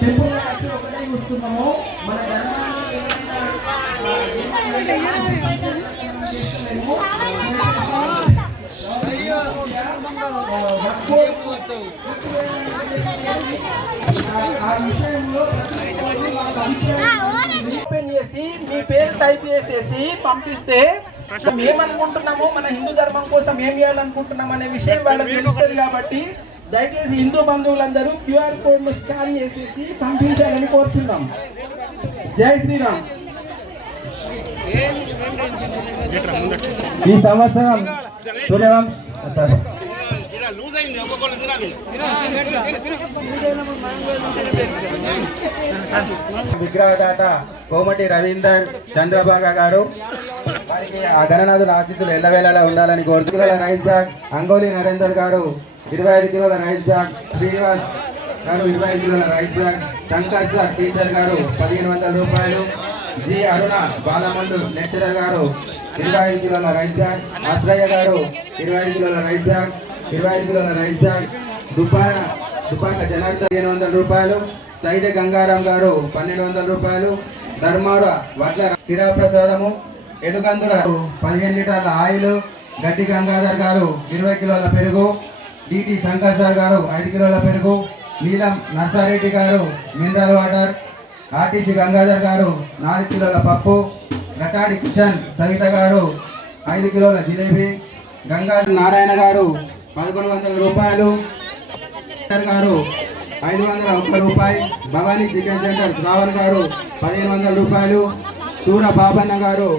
Simple గా ఒకటే చూస్తున్నాము మన ఓపెన్ చేసి మీ పేరు టైప్ చేసేసి పంపిస్తే ఏమనుకుంటున్నామో మన హిందూ ధర్మం కోసం ఏం చేయాలనుకుంటున్నాం అనే విషయం వాళ్ళకి తెలుస్తుంది. కాబట్టి దయచేసి హిందూ బంధువులందరూ క్యూఆర్ కోడ్ ను స్కాన్ చేసేసి పంపించాలని కోరుతున్నాం. జై శ్రీరామ్. ఈ సంవత్సరం విగ్రహదాత కోమటి రవీందర్ చంద్రబాగ గారు వారికి ఆ గణనాథుల ఆశీస్సులు ఎల్లవేళలా ఉండాలని కోరుతున్న రైస్ బ్యాగ్ అంగోలి నరేందర్ గారు 25 కిలోల రైస్ బ్యాగ్, శ్రీనివాస్ గారు 25 కిలోల రైస్ బ్యాగ్, శంకర్ టీచర్ గారు 1500 రూపాయలు, జి అరుణ బాలమండు లెక్చరర్ గారు 25 కిలోల రైస్ బ్యాగ్, అశ్రయ్య గారు 25 కిలోల రైస్ బ్యాగ్, 25 కిలోల రైస్ బ్యాగ్, దుపాక జనార్దన్ 1500 రూపాయలు, సైద గంగారాం గారు 1200 రూపాయలు, ధర్మాడ వడ్ల శిరాప్రసాదము, ఎదుగందుల 15 లీటర్ల ఆయిల్, గడ్డి గంగాధర్ గారు 20 కిలోల పెరుగు, డిటి శంకర్ సార్ గారు 5 కిలోల పెరుగు, నీలం నర్సారెడ్డి గారు మినరల్ వాటర్, ఆర్టీసీ గంగాధర్ గారు 4 కిలోల పప్పు, గటాడి కిషన్ సవిత గారు 5 కిలోల జిలేబీ, గంగాధర్ నారాయణ గారు 1100 రూపాయలు గారు 501 రూపాయి, భవానీ చికెన్ సెంటర్ రావణ్ గారు 1500 రూపాయలు, సూర బాబన్న గారు